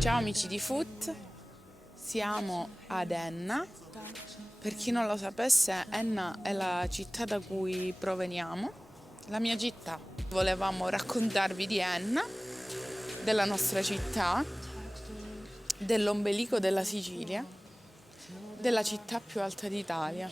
Ciao amici di Foot, siamo ad Enna. Per chi non lo sapesse, Enna è la città da cui proveniamo, la mia città. Volevamo raccontarvi di Enna, della nostra città, dell'ombelico della Sicilia, della città più alta d'Italia.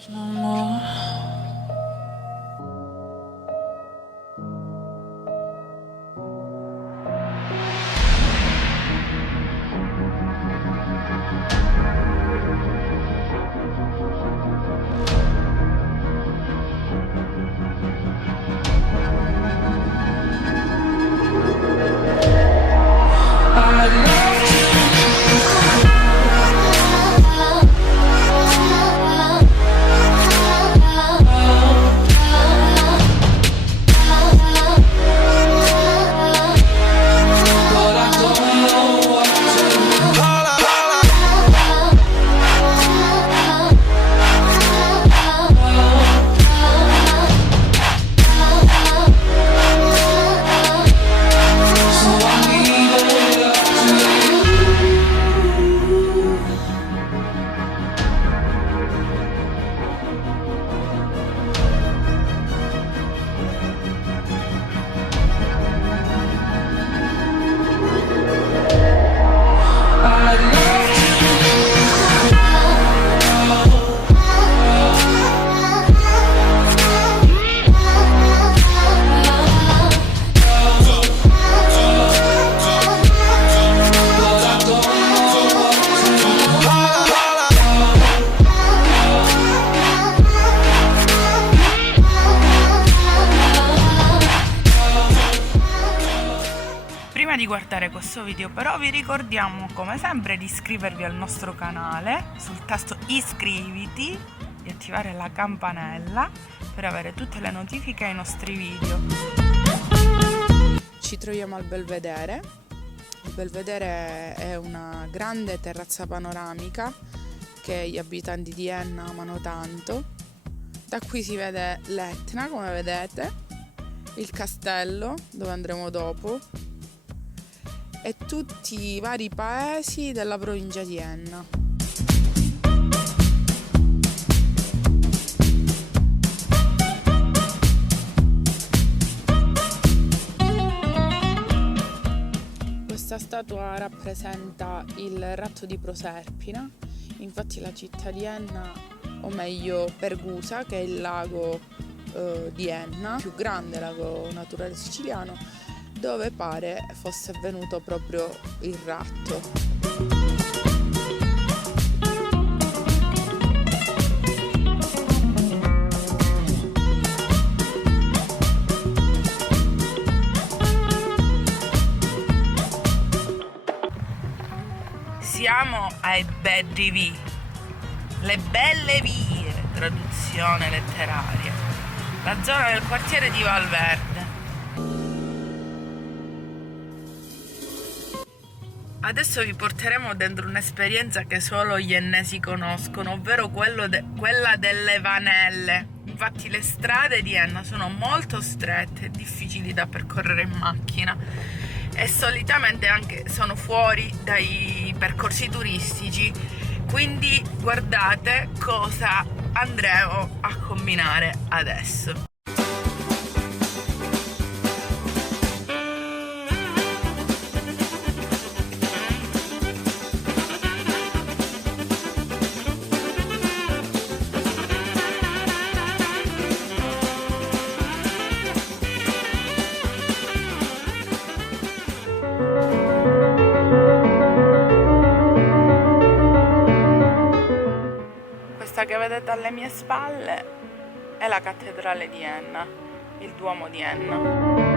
Prima di guardare questo video però vi ricordiamo come sempre di iscrivervi al nostro canale sul tasto iscriviti, di attivare la campanella per avere tutte le notifiche ai nostri video. Ci troviamo al Belvedere. Il Belvedere è una grande terrazza panoramica che gli abitanti di Enna amano tanto. Da qui si vede l'Etna, come vedete, il castello dove andremo dopo e tutti i vari paesi della provincia di Enna. Questa statua rappresenta il ratto di Proserpina, infatti la città di Enna, o meglio Pergusa, che è il lago di Enna, il più grande lago naturale siciliano, dove pare fosse avvenuto proprio il ratto. Siamo ai Beddi Vie, le belle vie, traduzione letteraria, la zona del quartiere di Valverde. Adesso vi porteremo dentro un'esperienza che solo gli ennesi conoscono, ovvero quella delle vanelle. Infatti le strade di Enna sono molto strette e difficili da percorrere in macchina e solitamente anche sono fuori dai percorsi turistici, quindi guardate cosa andremo a combinare adesso. Che vedete alle mie spalle è la cattedrale di Enna, il Duomo di Enna.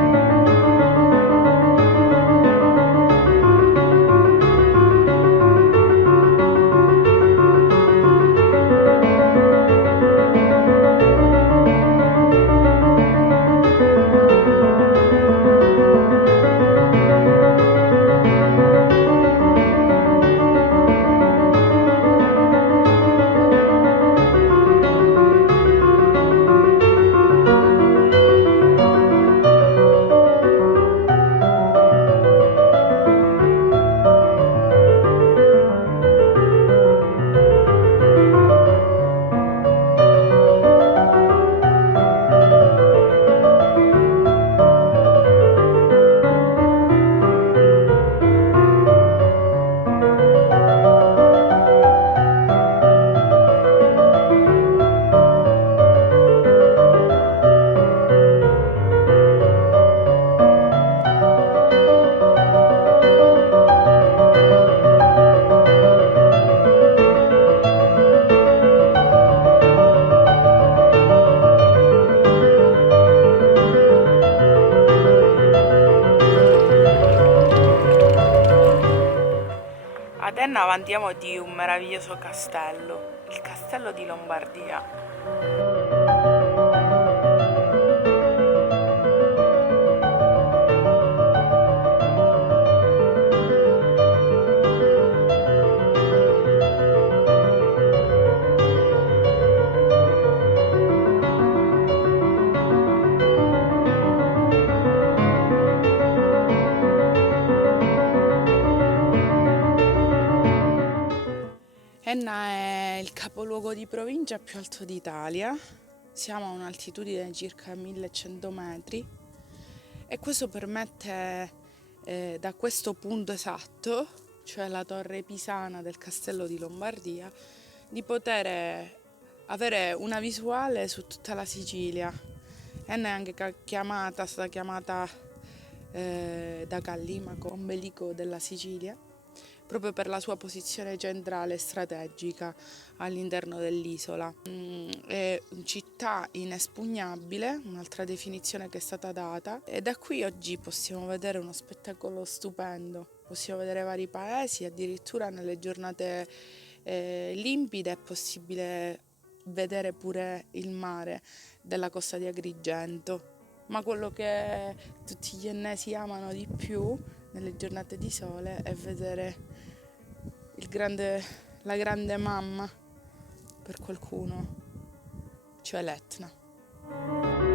Ad Enna vantiamo di un meraviglioso castello, il castello di Lombardia. Enna è il capoluogo di provincia più alto d'Italia, siamo a un'altitudine di circa 1100 metri e questo permette da questo punto esatto, cioè la torre pisana del castello di Lombardia, di poter avere una visuale su tutta la Sicilia. Enna è anche stata chiamata da Callimaco, ombelico della Sicilia, proprio per la sua posizione centrale e strategica all'interno dell'isola. È città inespugnabile, un'altra definizione che è stata data, e da qui oggi possiamo vedere uno spettacolo stupendo. Possiamo vedere vari paesi, addirittura nelle giornate limpide è possibile vedere pure il mare della costa di Agrigento. Ma quello che tutti gli ennesi amano di più nelle giornate di sole è vedere la grande mamma per qualcuno, cioè l'Etna.